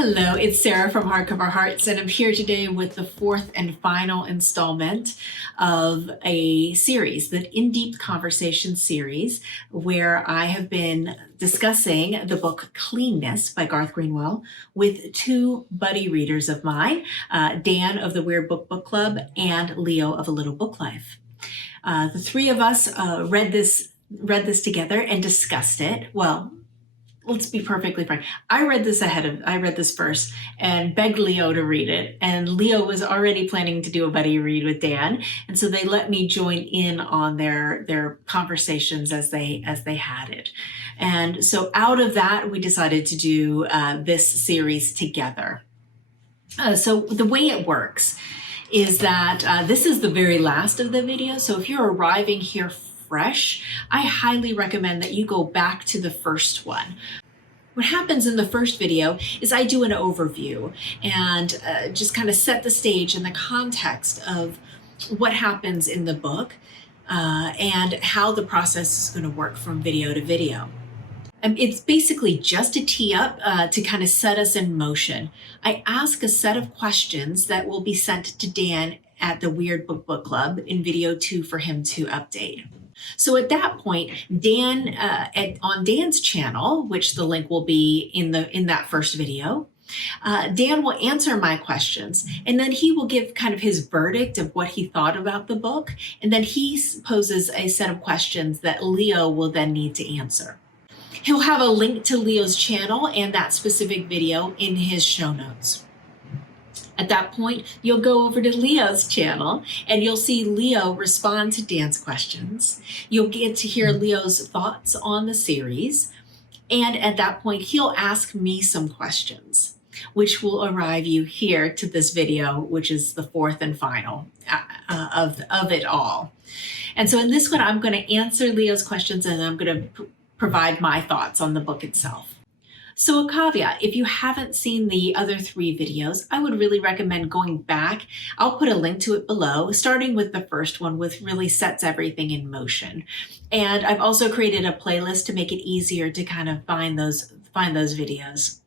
Hello, it's Sarah from Hardcover Hearts, and I'm here today with the fourth and final installment of a series, the In Deep Conversation series, where I have been discussing the book Cleanness by Garth Greenwell with two buddy readers of mine, Dan of the Weird Book Club and Leo of A Little Book Life. The three of us read this together and discussed it. Well, let's be perfectly frank. I read this first and begged Leo to read it. And Leo was already planning to do a buddy read with Dan. And so they let me join in on their conversations as they had it. And so out of that, we decided to do this series together. So the way it works is that this is the very last of the video. So if you're arriving here fresh, I highly recommend that you go back to the first one. What happens in the first video is I do an overview and just kind of set the stage and the context of what happens in the book and how the process is going to work from video to video. It's basically just a tee up to kind of set us in motion. I ask a set of questions that will be sent to Dan at the Weird Book Club in video 2 for him to update. So at that point, Dan, on Dan's channel, which the link will be in that first video, Dan will answer my questions, and then he will give kind of his verdict of what he thought about the book, and then he poses a set of questions that Leo will then need to answer. He'll have a link to Leo's channel and that specific video in his show notes. At that point, you'll go over to Leo's channel and you'll see Leo respond to Dan's questions. You'll get to hear Leo's thoughts on the series. And at that point, he'll ask me some questions, which will arrive you here to this video, which is the fourth and final of it all. And so in this one, I'm going to answer Leo's questions and I'm going to provide my thoughts on the book itself. So a caveat, if you haven't seen the other 3 videos, I would really recommend going back. I'll put a link to it below, starting with the first one, which really sets everything in motion. And I've also created a playlist to make it easier to kind of find those videos.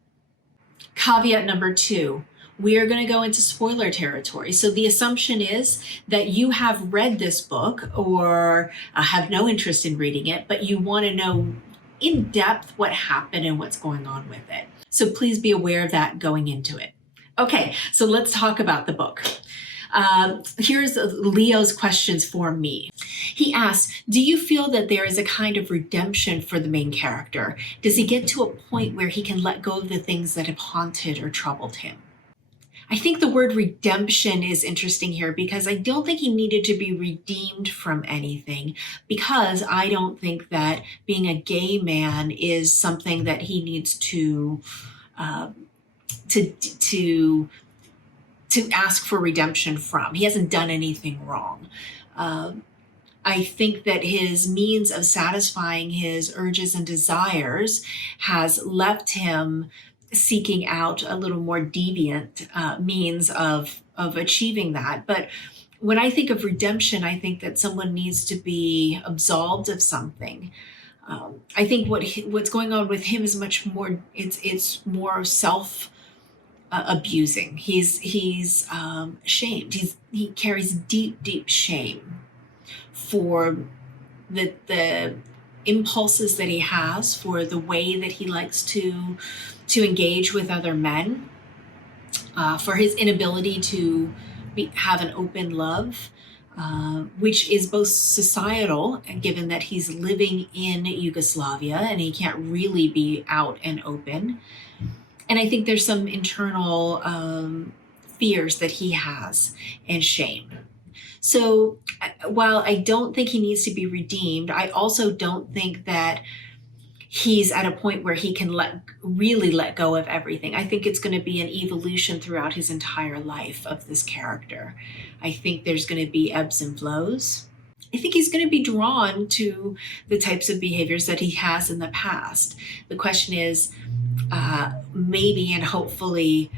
Caveat number 2. We are going to go into spoiler territory. So the assumption is that you have read this book or have no interest in reading it, but you want to know in depth what happened and what's going on with it. So please be aware of that going into it. Okay, so let's talk about the book. Here's Leo's questions for me. He asks, do you feel that there is a kind of redemption for the main character? Does he get to a point where he can let go of the things that have haunted or troubled him? I think the word redemption is interesting here because I don't think he needed to be redeemed from anything, because I don't think that being a gay man is something that he needs to ask for redemption from. He hasn't done anything wrong. I think that his means of satisfying his urges and desires has left him seeking out a little more deviant means of achieving that. But when I think of redemption, I think that someone needs to be absolved of something. I think what's going on with him is much more. It's more self abusing. He's shamed. He carries deep shame for the impulses that he has, for the way that he likes to engage with other men, for his inability to have an open love, which is both societal, given that he's living in Yugoslavia and he can't really be out and open. And I think there's some internal fears that he has and shame. So while I don't think he needs to be redeemed, I also don't think that he's at a point where he can really let go of everything. I think it's going to be an evolution throughout his entire life of this character. I think there's going to be ebbs and flows. I think he's going to be drawn to the types of behaviors that he has in the past. The question is, maybe and hopefully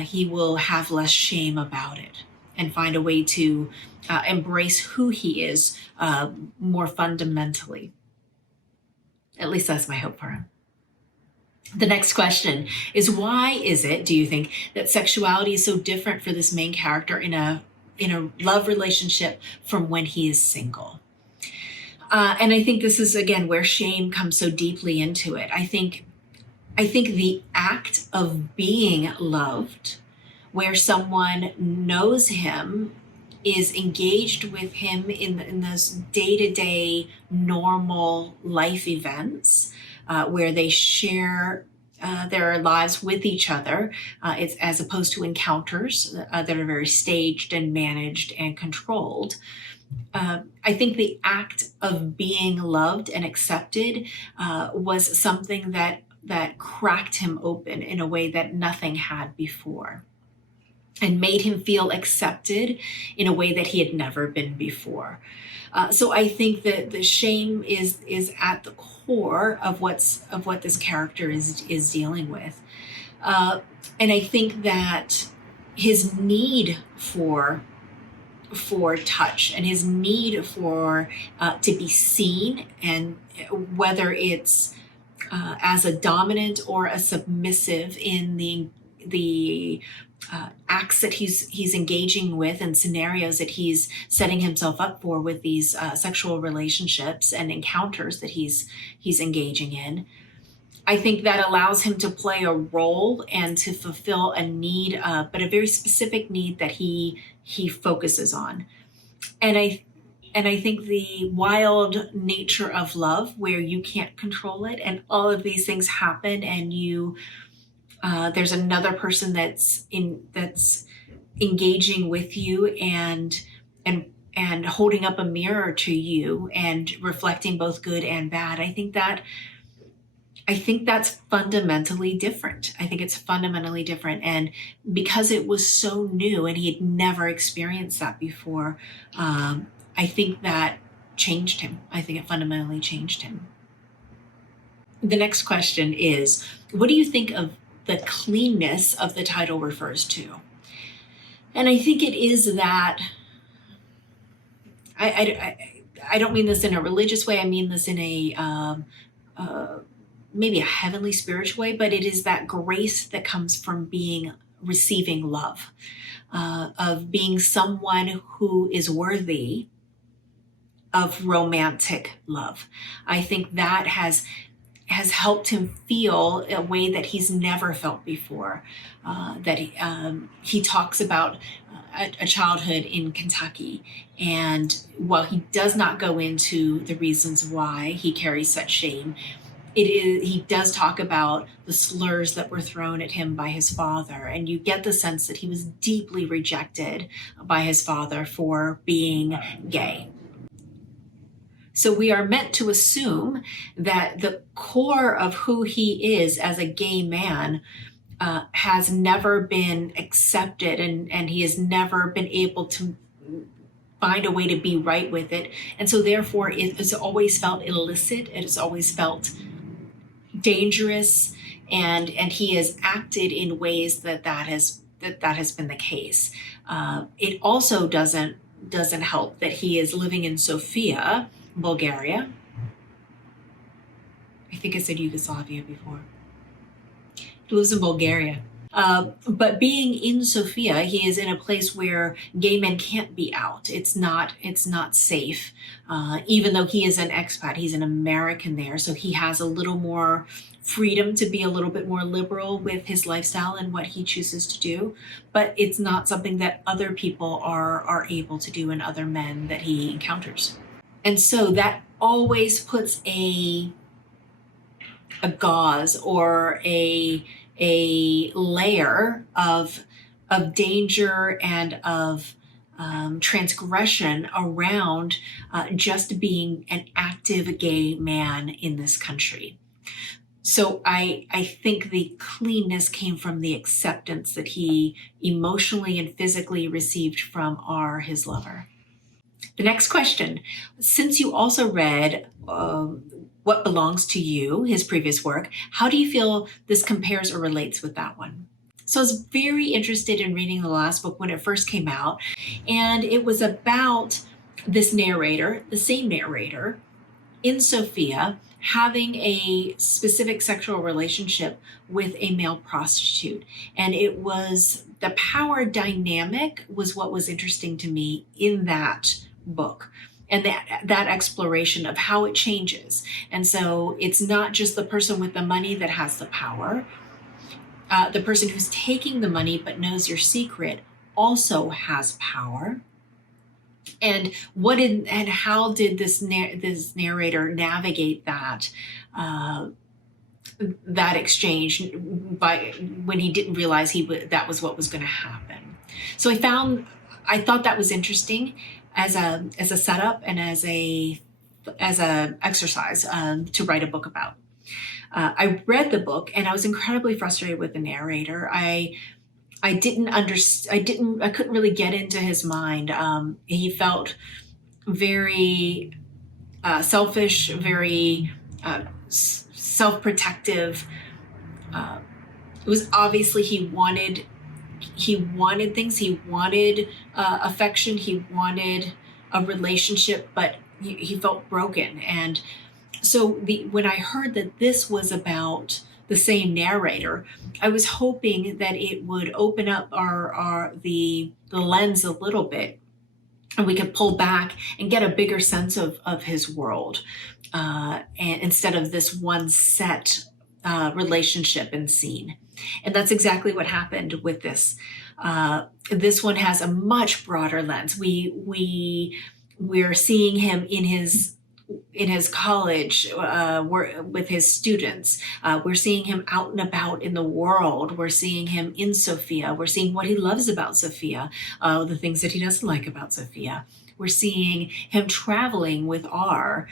he will have less shame about it and find a way to embrace who he is more fundamentally. At least that's my hope for him. The next question is, why is it, do you think, that sexuality is so different for this main character in a love relationship from when he is single? And I think this is, again, where shame comes so deeply into it. I think the act of being loved, where someone knows him, is engaged with him in those day-to-day normal life events, where they share their lives with each other, it's as opposed to encounters that are very staged and managed and controlled. I think the act of being loved and accepted was something that cracked him open in a way that nothing had before, and made him feel accepted in a way that he had never been before. So I think that the shame is at the core of what this character is dealing with, and I think that his need for touch and his need for to be seen, and whether it's as a dominant or a submissive in the acts that he's engaging with and scenarios that he's setting himself up for with these sexual relationships and encounters that he's engaging in. I think that allows him to play a role and to fulfill a need, but a very specific need that he focuses on. And I think the wild nature of love, where you can't control it, and all of these things happen, and there's another person that's engaging with you and holding up a mirror to you and reflecting both good and bad. I think that's fundamentally different. I think it's fundamentally different. And because it was so new and he had never experienced that before, I think that changed him. I think it fundamentally changed him. The next question is, what do you think of the cleanness of the title refers to? And I think it is that, I don't mean this in a religious way, I mean this in a maybe a heavenly spiritual way, but it is that grace that comes from receiving love, of being someone who is worthy of romantic love. I think that has helped him feel a way that he's never felt before. That he talks about a childhood in Kentucky, and while he does not go into the reasons why he carries such shame, he does talk about the slurs that were thrown at him by his father, and you get the sense that he was deeply rejected by his father for being gay. So we are meant to assume that the core of who he is as a gay man has never been accepted, and he has never been able to find a way to be right with it. And so therefore it has always felt illicit, it has always felt dangerous, and he has acted in ways that has been the case. It also doesn't help that he is living in Sofia, Bulgaria. I think I said Yugoslavia before. He lives in Bulgaria. But being in Sofia, he is in a place where gay men can't be out. It's not safe. Even though he is an expat, he's an American there, so he has a little more freedom to be a little bit more liberal with his lifestyle and what he chooses to do. But it's not something that other people are able to do, and other men that he encounters. And so that always puts a gauze or a layer of danger and of transgression around just being an active gay man in this country. So I think the cleanness came from the acceptance that he emotionally and physically received from his lover. The next question, since you also read What Belongs to You, his previous work, how do you feel this compares or relates with that one? So I was very interested in reading the last book when it first came out, and it was about this narrator, the same narrator, in Sofia having a specific sexual relationship with a male prostitute. And it was the power dynamic was what was interesting to me in that book. And that exploration of how it changes. And so it's not just the person with the money that has the power. The person who's taking the money but knows your secret also has power. And how did this narrator navigate that exchange when he didn't realize that was what was going to happen? So I thought that was interesting as a setup and as a exercise to write a book about. I read the book and I was incredibly frustrated with the narrator. I couldn't really get into his mind. He felt very selfish, very self-protective. It was obviously he wanted things. He wanted affection. He wanted a relationship, but he felt broken. And so when I heard that this was about the same narrator, I was hoping that it would open up the lens a little bit, and we could pull back and get a bigger sense of his world, and instead of this one set relationship and scene. And that's exactly what happened with this. This one has a much broader lens. We're seeing him in his college, with his students. We're seeing him out and about in the world. We're seeing him in Sofia. We're seeing what he loves about Sofia, the things that he doesn't like about Sofia. We're seeing him traveling with R.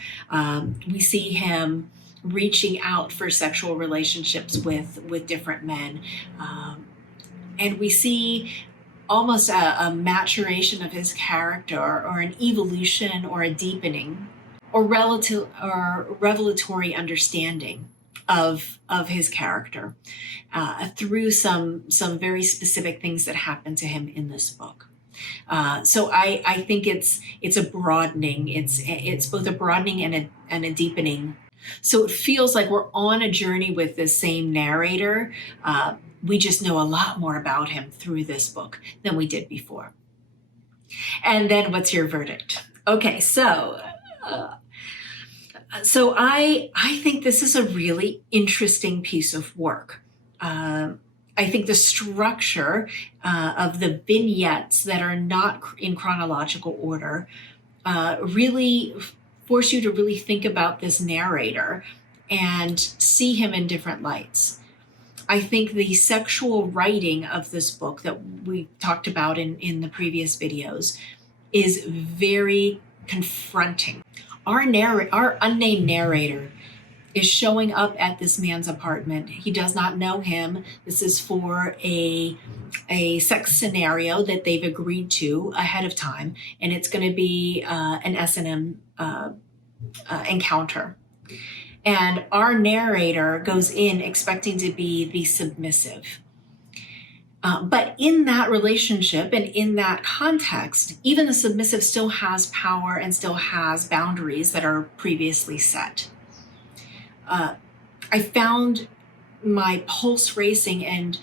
We see him reaching out for sexual relationships with different men. And we see almost a maturation of his character, or an evolution or a deepening or revelatory understanding of his character through some very specific things that happen to him in this book. So I think it's a broadening. It's both a broadening and a deepening. So it feels like we're on a journey with this same narrator. We just know a lot more about him through this book than we did before. And then what's your verdict? Okay, so I think this is a really interesting piece of work. I think the structure of the vignettes that are not in chronological order really force you to really think about this narrator and see him in different lights. I think the sexual writing of this book that we talked about in the previous videos is very confronting. Our unnamed narrator is showing up at this man's apartment. He does not know him. This is for a sex scenario that they've agreed to ahead of time, and it's going to be an S&M encounter. And our narrator goes in expecting to be the submissive. But in that relationship and in that context, even the submissive still has power and still has boundaries that are previously set. I found my pulse racing, and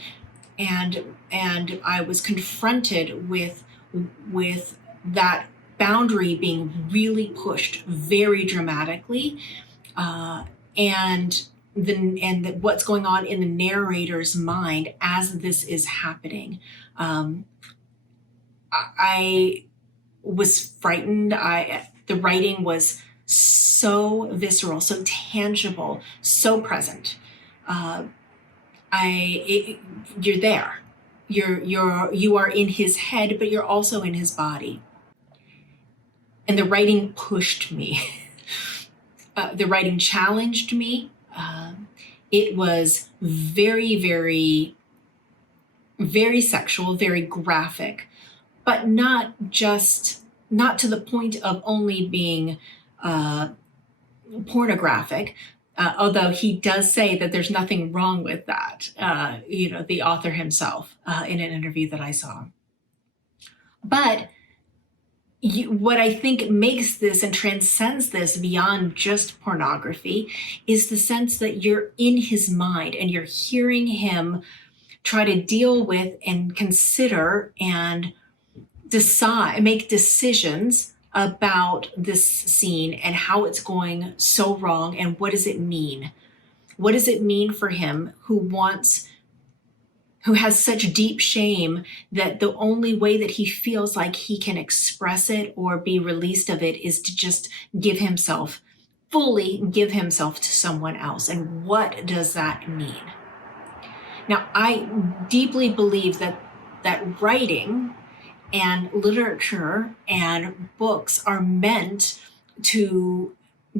I was confronted with that boundary being really pushed very dramatically, and what's going on in the narrator's mind as this is happening. I was frightened. The writing was so visceral, so tangible, so present. You're there. You are in his head, but you're also in his body. And the writing pushed me. The writing challenged me. It was very, very, very sexual, very graphic, but not to the point of only being pornographic, although he does say that there's nothing wrong with that, the author himself in an interview that I saw. But what I think makes this and transcends this beyond just pornography is the sense that you're in his mind and you're hearing him try to deal with and consider and make decisions about this scene and how it's going so wrong and what does it mean? What does it mean for him who has such deep shame that the only way that he feels like he can express it or be released of it is to just fully give himself to someone else? And what does that mean? Now, I deeply believe that writing and literature and books are meant to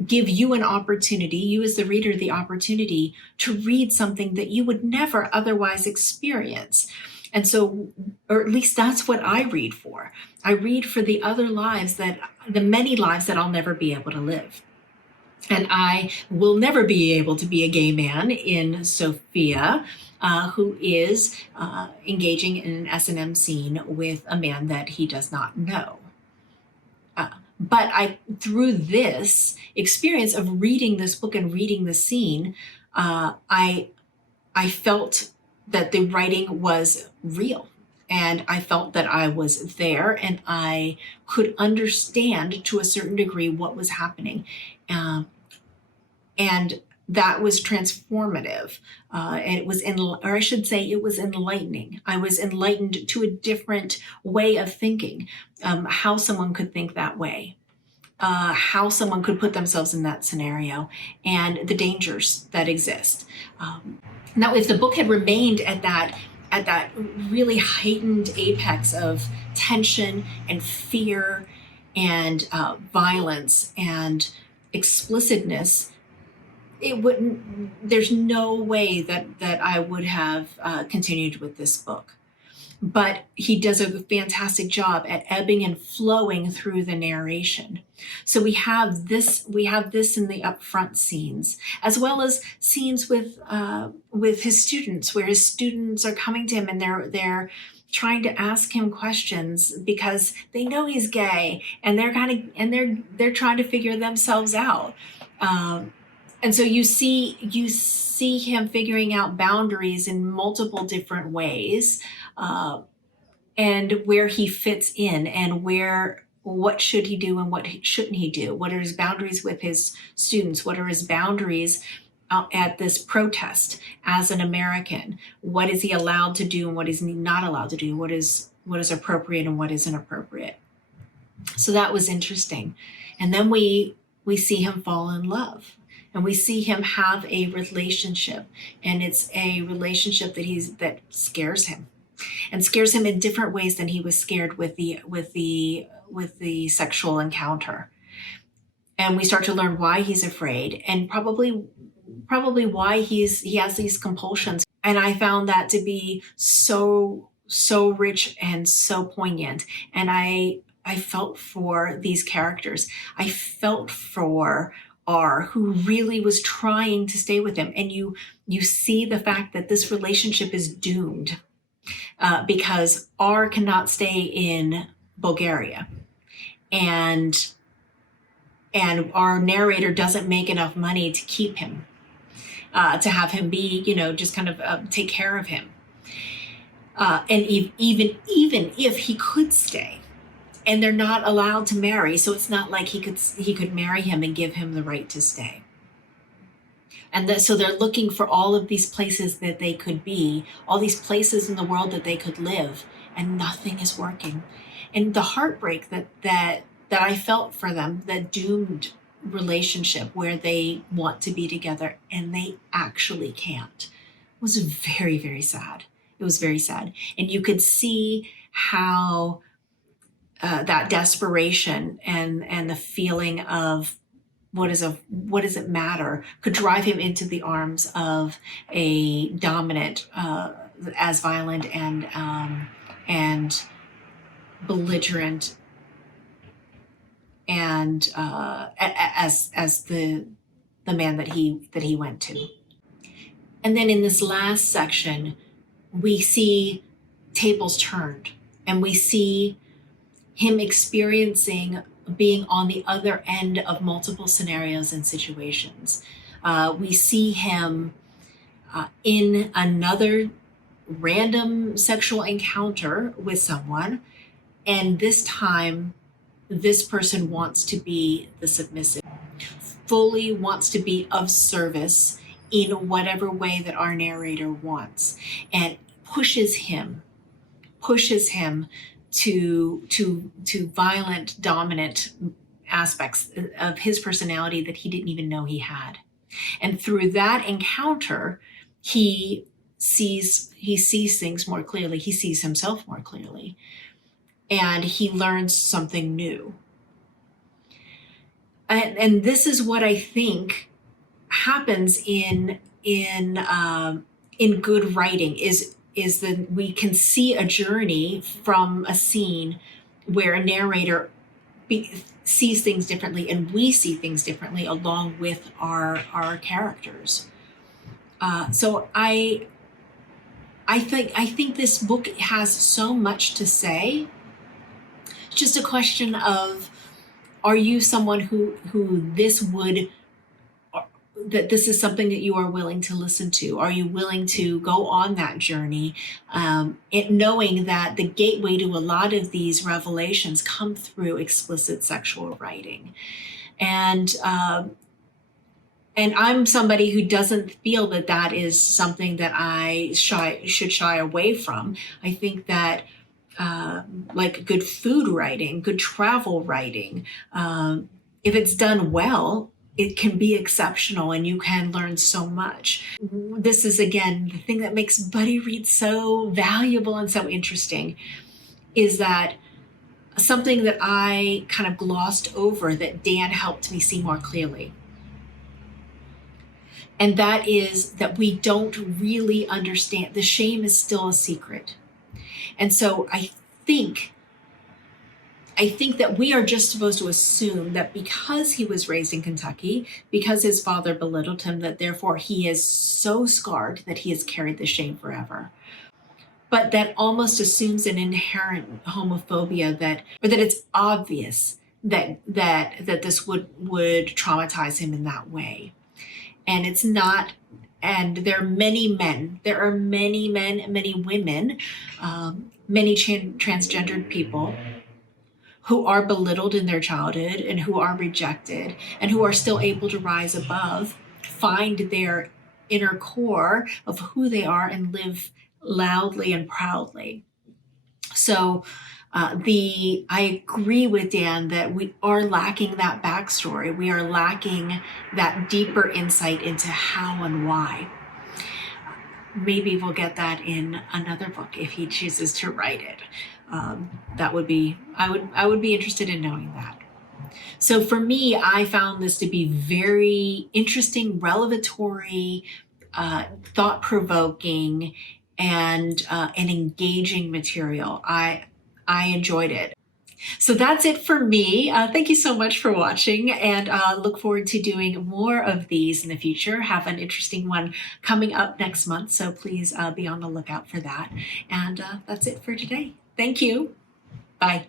give you an opportunity, you as the reader, the opportunity to read something that you would never otherwise experience. And so, or at least that's what I read for. I read for the many lives that I'll never be able to live. And I will never be able to be a gay man in Sofia, who is engaging in an S&M scene with a man that he does not know. But through this experience of reading this book and reading the scene, I felt that the writing was real. And I felt that I was there and I could understand to a certain degree what was happening. And that was transformative. It was it was enlightening. I was enlightened to a different way of thinking, how someone could think that way, how someone could put themselves in that scenario, and the dangers that exist. Now, if the book had remained at that really heightened apex of tension and fear and violence and explicitness, there's no way that I would have continued with this book. But he does a fantastic job at ebbing and flowing through the narration. So we have this in the upfront scenes, as well as scenes with his students, where his students are coming to him and they're trying to ask him questions because they know he's gay, and they're trying to figure themselves out. And so you see him figuring out boundaries in multiple different ways, and where he fits in, and what should he do and what shouldn't he do? What are his boundaries with his students? What are his boundaries at this protest as an American? What is he allowed to do and what is he not allowed to do? What is appropriate and what isn't appropriate? So that was interesting. And then we see him fall in love. And we see him have a relationship, and it's a relationship that scares him, and scares him in different ways than he was scared with the sexual encounter. And we start to learn why he's afraid, and probably why he has these compulsions. And I found that to be so rich and so poignant. And I felt for these characters. I felt for R, who really was trying to stay with him. And you see the fact that this relationship is doomed because R cannot stay in Bulgaria. And our narrator doesn't make enough money to keep him, to have him be, just kind of take care of him. And even if he could stay, and they're not allowed to marry, so it's not like he could marry him and give him the right to stay. And so they're looking for all of these places that they could be, all these places in the world that they could live, and nothing is working. And the heartbreak that I felt for them, that doomed relationship where they want to be together and they actually can't, was very, very sad. It was very sad. And you could see how that desperation and the feeling of what does it matter could drive him into the arms of a dominant, as violent and belligerent and as the man that he went to. And then in this last section, we see tables turned, and we see him experiencing being on the other end of multiple scenarios and situations. We see him in another random sexual encounter with someone, and this time this person wants to be the submissive, fully wants to be of service in whatever way that our narrator wants, and pushes him to violent, dominant aspects of his personality that he didn't even know he had. And through that encounter, he sees things more clearly. He sees himself more clearly, and he learns something new. And this is what I think happens in good writing is that we can see a journey from a scene where a narrator sees things differently and we see things differently along with our characters. So I think this book has so much to say. It's just a question of, are you someone who that this is something that you are willing to listen to? Are you willing to go on that journey, knowing that the gateway to a lot of these revelations come through explicit sexual writing? And I'm somebody who doesn't feel that that is something that I should shy away from. I think that like good food writing, good travel writing, if it's done well, it can be exceptional and you can learn so much. This is, again, the thing that makes buddy reads so valuable and so interesting, is that something that I kind of glossed over that Dan helped me see more clearly. And that is that we don't really understand. The shame is still a secret. And so I think that we are just supposed to assume that because he was raised in Kentucky, because his father belittled him, that therefore he is so scarred that he has carried the shame forever. But that almost assumes an inherent homophobia, that it's obvious that this would traumatize him in that way. And it's not. And there are many men, many women, many transgendered people who are belittled in their childhood and who are rejected and who are still able to rise above, find their inner core of who they are and live loudly and proudly. So I agree with Dan that we are lacking that backstory. We are lacking that deeper insight into how and why. Maybe we'll get that in another book if he chooses to write it. That would be, I would be interested in knowing that. So for me, I found this to be very interesting, revelatory, thought-provoking, and an engaging material. I enjoyed it. So that's it for me. Thank you so much for watching, and look forward to doing more of these in the future. Have an interesting one coming up next month, so please be on the lookout for that. And that's it for today. Thank you. Bye.